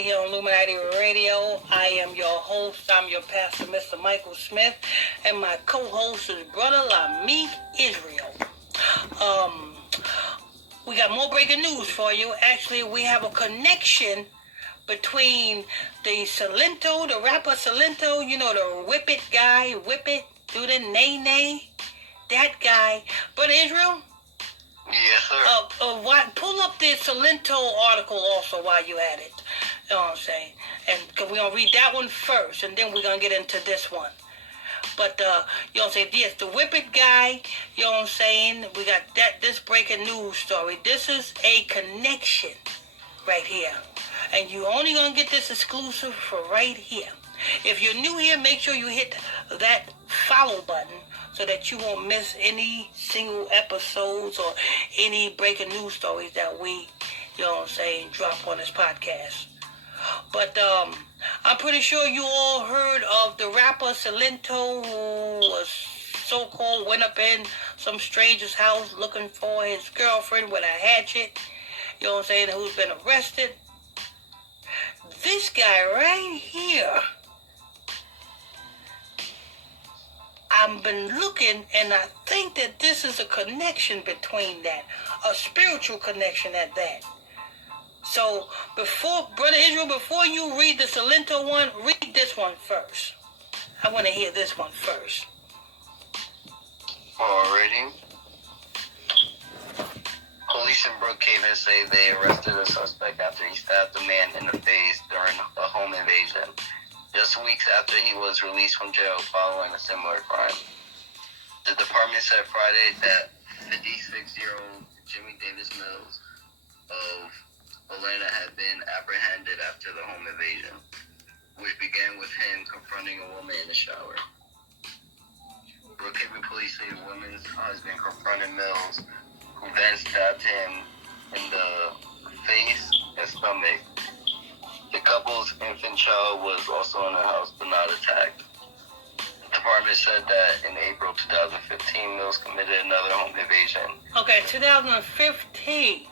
right here on Illuminati Radio. I am your host. I'm your pastor, Mr. Michael Smith, and my co-host is Brother Lameek Israel. We got more breaking news for you. Actually, we have a connection between the Silento, the rapper Silento, you know, the Whip It guy, Whip It, do the Nay-Nay, that guy. Brother Israel? Yes, sir. Pull up the Silento article also while you at it. You know what I'm saying? And cause we're going to read that one first, and then we're going to get into this one. But, you know what I'm saying? Yes, the Whip It guy, you know what I'm saying? We got this breaking news story. This is a connection right here. And you only going to get this exclusive for right here. If you're new here, make sure you hit that follow button so that you won't miss any single episodes or any breaking news stories that we, you know what I'm saying, drop on this podcast. But I'm pretty sure you all heard of the rapper Silento, who was so-called went up in some stranger's house looking for his girlfriend with a hatchet, you know what I'm saying, who's been arrested. This guy right here, I've been looking, and I think that this is a connection between that, a spiritual connection at that. So, Brother Israel, before you read the Silento one, read this one first. I want to hear this one first. Alrighty. Police in Brookhaven say they arrested a suspect after he stabbed a man in the face during a home invasion, just weeks after he was released from jail following a similar crime. The department said Friday that 56-year-old Jimmy Davis Millz of Atlanta had been apprehended after the home invasion, which began with him confronting a woman in the shower. Brookhaven police say the woman's husband confronted Millz, who then stabbed him in the face and stomach. The couple's infant child was also in the house but not attacked. The department said that in April 2015, Millz committed another home invasion. Okay, 2015.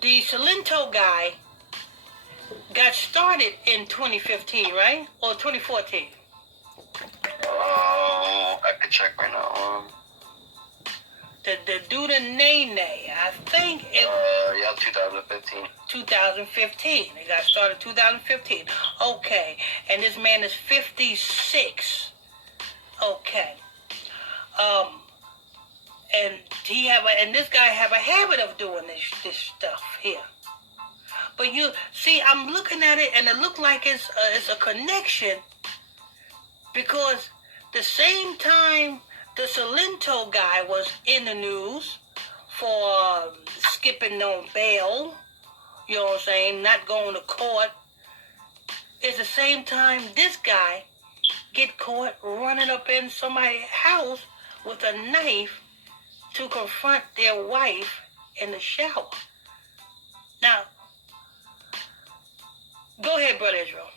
The Silento guy got started in 2015, right? Or 2014? I could check right now. The dude in Nay-Nay, I think it... Yeah, 2015. 2015. It got started 2015. Okay. And this man is 56. Okay. And this guy have a habit of doing this stuff here. But you see, I'm looking at it, and it looked like it's a connection, because the same time the Silento guy was in the news for skipping on bail, you know what I'm saying, not going to court, it's the same time this guy get caught running up in somebody's house with a knife to confront their wife in the shower. Now, go ahead, Brother Israel.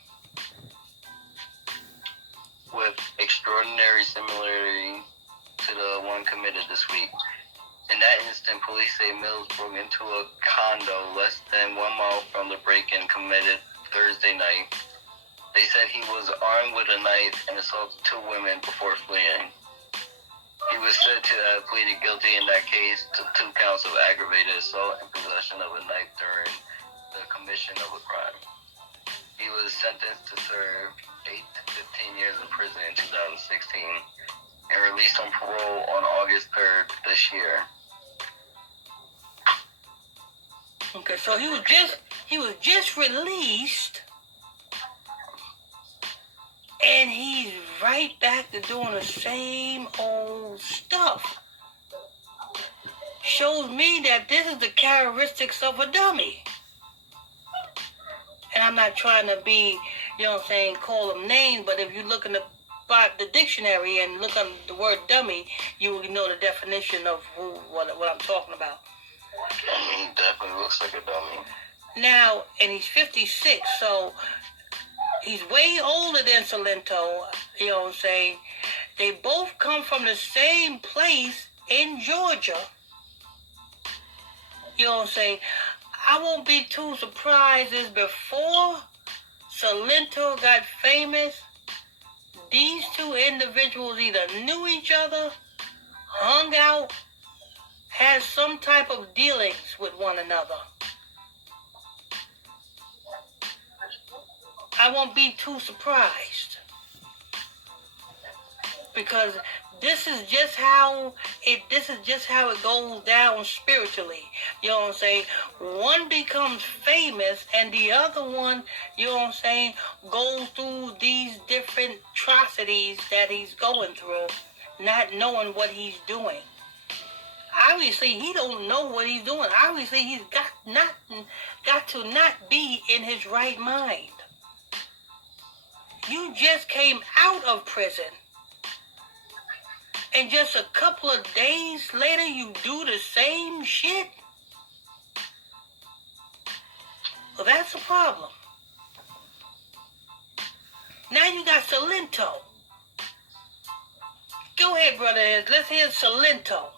With extraordinary similarity to the one committed this week. In that instant, police say Millz broke into a condo less than 1 mile from the break-in committed Thursday night. They said he was armed with a knife and assaulted 2 women before fleeing. He was said to have pleaded guilty in that case to 2 counts of aggravated assault and possession of a knife during the commission of a crime. He was sentenced to serve 8 to 15 years in prison in 2016 and released on parole on August 3rd this year. Okay, so he was just released, and he's right back to doing the same old stuff. Shows me that this is the characteristics of a dummy. And I'm not trying to be, you know what I'm saying, call them names, but if you look in the dictionary and look on the word dummy, you will know the definition of what I'm talking about. He definitely looks like a dummy. Now, and he's 56, so he's way older than Silento, you know what I'm saying. They both come from the same place in Georgia. You know what I'm saying. I won't be too surprised is before Silento got famous, these two individuals either knew each other, hung out, had some type of dealings with one another. I won't be too surprised. Because this is just how it goes down spiritually. You know what I'm saying? One becomes famous and the other one, you know what I'm saying, goes through these different atrocities that he's going through, not knowing what he's doing. Obviously, he don't know what he's doing. Obviously, he's got to not be in his right mind. You just came out of prison. And just a couple of days later, you do the same shit? Well, that's a problem. Now you got Silento. Go ahead, brother. Let's hear Silento.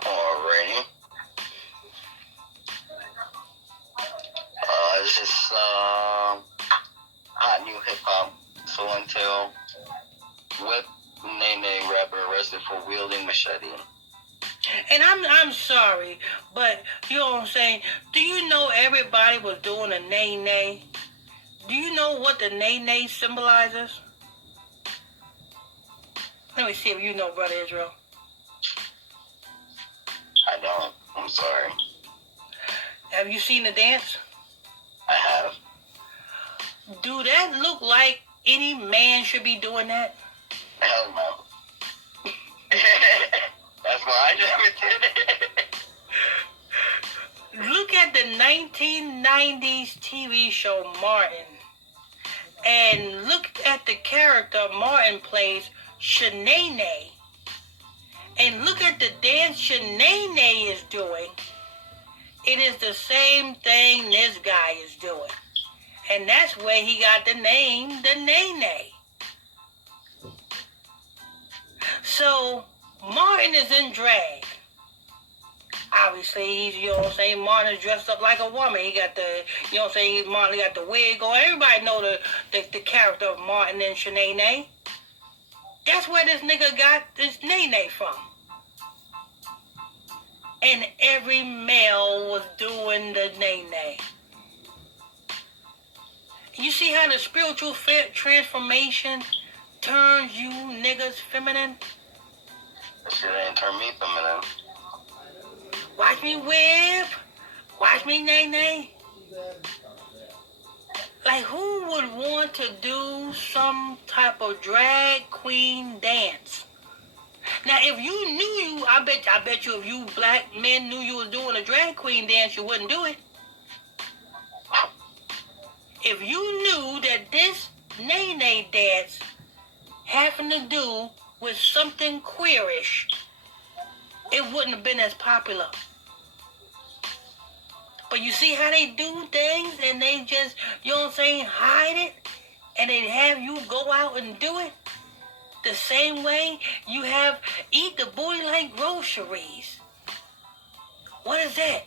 Alrighty. This is hot new hip-hop. Silento-Whip-Naynay rapper arrested for wielding machete. And I'm sorry, but you know what I'm saying? Do you know everybody was doing a nay-nay? Do you know what the nay-nay symbolizes? Let me see if you know, Brother Israel. I don't. I'm sorry. Have you seen the dance? I have. Do that look like any man should be doing that? Hell no. That's why I never did it. Look at the 1990s TV show Martin. And look at the character Martin plays, Shanae. And look at the dance Shanae is doing. It is the same thing this guy is doing. And that's where he got the name, the Naynay. So, Martin is in drag. Obviously, he's, you know what I'm saying, Martin is dressed up like a woman. He got the, you know what I'm saying, Martin got the wig on. Everybody know the character of Martin and Shanae. That's where this nigga got this Naynay from. And every male was doing the Naynay. You see how the spiritual transformation turns you niggas feminine? That shit ain't turn me feminine. Watch me whip. Watch me nay-nay. Like, who would want to do some type of drag queen dance? Now, if you knew I bet you if you black men knew you was doing a drag queen dance, you wouldn't do it. If you knew that this nay-nay dance having to do with something queerish, it wouldn't have been as popular. But you see how they do things and they just, you know what I'm saying, hide it, and they have you go out and do it? The same way you have eat the boy like groceries. What is that?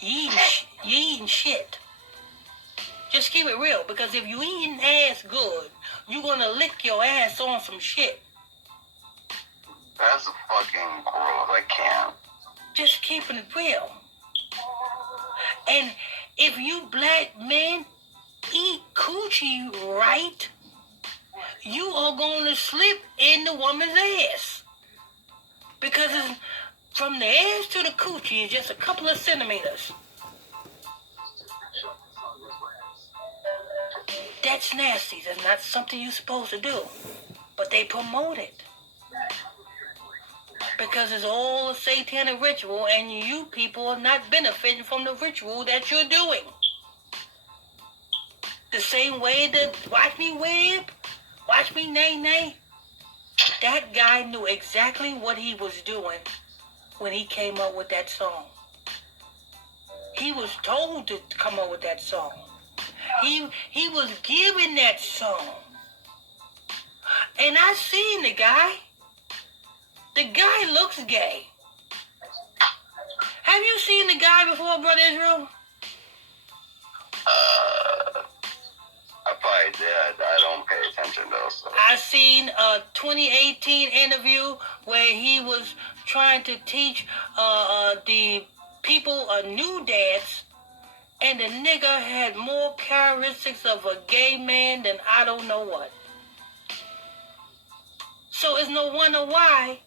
You eating shit. Just keep it real, because if you eating ass good, you're gonna lick your ass on some shit. That's fucking gross. I can't. Just keeping it real. And if you black men eat coochie right, you are going to slip in the woman's ass. Because it's, from the ass to the coochie is just a couple of centimeters. That's nasty. That's not something you're supposed to do. But they promote it. Because it's all a satanic ritual and you people are not benefiting from the ritual that you're doing. The same way that watch me whip, watch me nay-nay. That guy knew exactly what he was doing when he came up with that song. He was told to come up with that song. He was given that song. And I seen the guy. The guy looks gay. Have you seen the guy before, Brother Israel? I probably did. I don't pay attention though. So. I seen a 2018 interview where he was trying to teach the people a new dance, and the nigga had more characteristics of a gay man than I don't know what. So it's no wonder why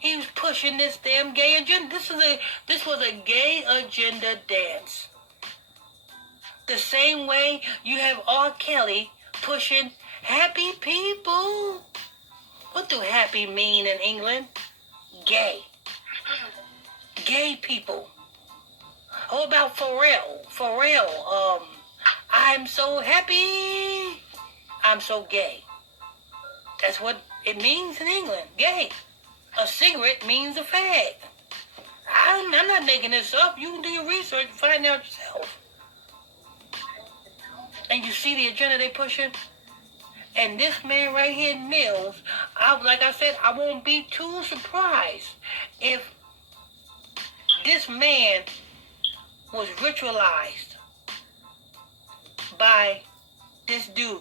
he was pushing this damn gay agenda. This was a gay agenda dance. The same way you have R. Kelly pushing happy people. What do happy mean in England? Gay. Gay people. How about Pharrell? I'm so happy. I'm so gay. That's what it means in England. Gay. A cigarette means a fag. I'm not making this up. You can do your research and find out yourself. And you see the agenda they pushing? And this man right here, Millz, like I said, I won't be too surprised if this man was ritualized by this dude.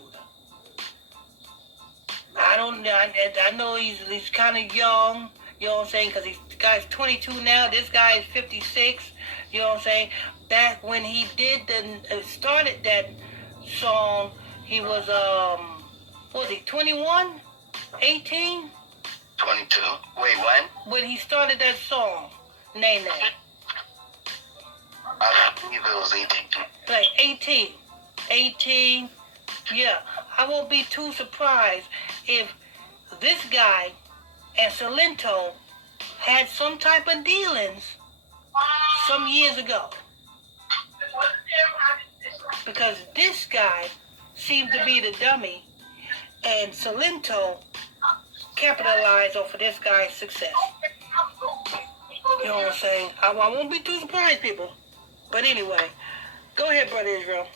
I know he's kind of young, you know what I'm saying, because this guy's 22 now, this guy is 56, you know what I'm saying. Back when he started that song, he was, what was he, 21? 18? 22. Wait, when? When he started that song, Naynay. I believe it was 18. Like 18. 18. Yeah. I won't be too surprised if this guy and Silento had some type of dealings some years ago. Because this guy seemed to be the dummy, and Silento capitalized off of this guy's success. You know what I'm saying? I won't be too surprised, people. But anyway, go ahead, Brother Israel.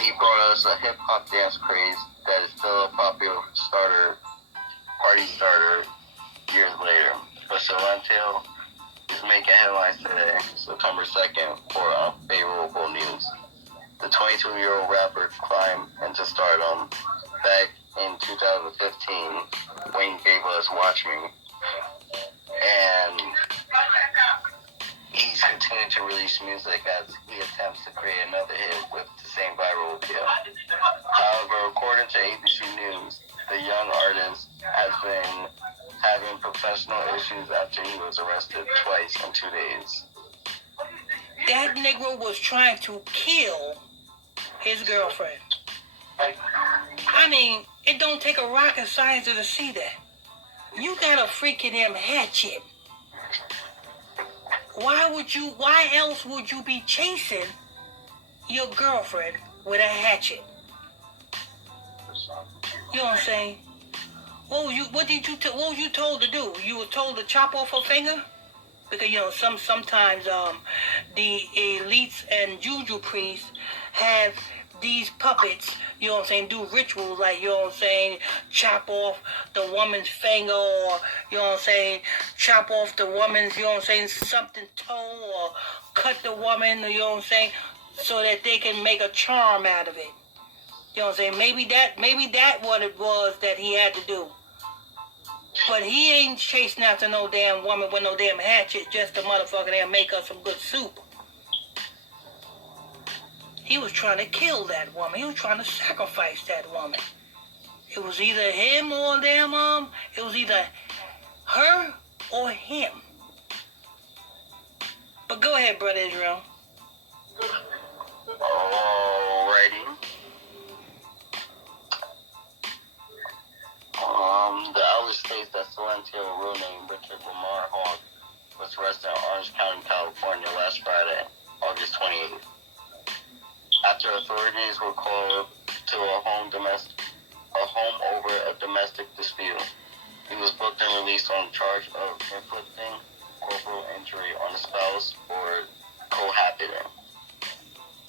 He brought us a hip-hop dance craze that is still a popular party starter years later. But Silento is making headlines today, September 2nd, for unfavorable news. The 22-year-old rapper climbed into stardom back in 2015. Wayne gave us Watch Me. And he's continued to release music as he attempts to create another hit with the same viral appeal. However, according to ABC News, the young artist has been having professional issues after he was arrested twice in 2 days. That Negro was trying to kill his girlfriend. I mean, it don't take a rocket scientist to see that. You got a freaking damn hatchet. Why else would you be chasing your girlfriend with a hatchet? You know what I'm saying? What was you told to do? You were told to chop off her finger? Because, you know, sometimes the elites and juju priests have these puppets, you know what I'm saying, do rituals like, you know what I'm saying, chop off the woman's finger, or, you know what I'm saying, chop off the woman's, you know what I'm saying, something toe, or cut the woman, you know what I'm saying, so that they can make a charm out of it. You know what I'm saying? Maybe that what it was that he had to do. But he ain't chasing after no damn woman with no damn hatchet just to motherfucker there make us some good soup. He was trying to kill that woman. He was trying to sacrifice that woman. It was either him or them, it was either her or him. But go ahead, Brother Israel. Alrighty. The outlet states that Silento, real name Richard Lamar Hawk, was arrested in Orange County, California last Friday, August 28th. After authorities were called to a home over a domestic dispute. He was booked and released on charge of inflicting corporal injury on a spouse or cohabiting.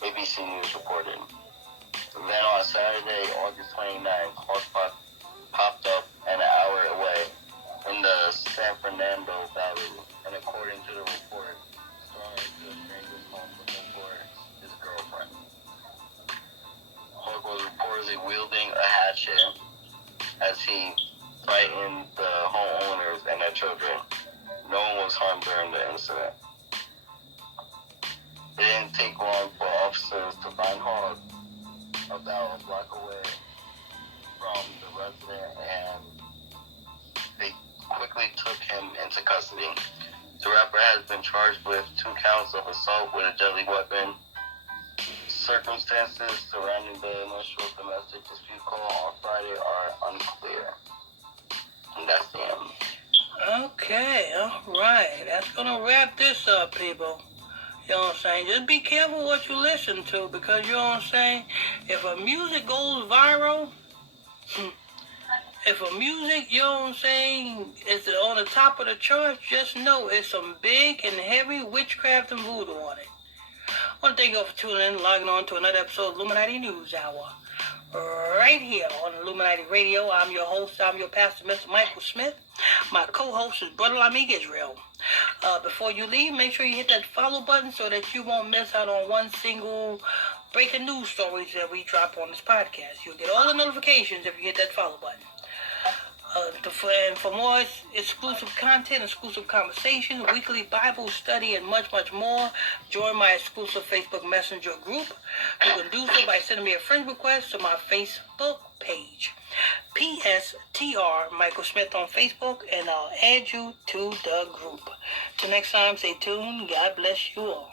ABC News reported. Then on Saturday, August 29th, Hawk popped up an hour away in the San Fernando Valley, and according to the report, stormed into a stranger's home looking for his girlfriend. Hawk was reportedly wielding a hatchet as he frightened the homeowners and their children. No one was harmed during the incident. It didn't take long for officers to find Hawk about a block away from the resident, and they quickly took him into custody. The rapper has been charged with 2 counts of assault with a deadly weapon. Circumstances surrounding the initial domestic dispute call on Friday are unclear. And that's the end. Okay, alright. That's gonna wrap this up, people. You know what I'm saying? Just be careful what you listen to, because you know what I'm saying? If a music goes viral, if a music, you know what I'm saying, is on the top of the charts, just know it's some big and heavy witchcraft and voodoo on it. I want to thank you all for tuning in, logging on to another episode of Illuminati News Hour. Right here on Illuminati Radio. I'm your host, I'm your pastor, Mr. Michael Smith. My co-host is Brother Lamik Israel. Before you leave, make sure you hit that follow button so that you won't miss out on one single breaking news stories that we drop on this podcast. You'll get all the notifications if you hit that follow button. And for more exclusive content, exclusive conversations, weekly Bible study, and much, much more, join my exclusive Facebook Messenger group. You can do so by sending me a friend request to my Facebook page. PSTR Michael Smith on Facebook, and I'll add you to the group. Till next time, stay tuned. God bless you all.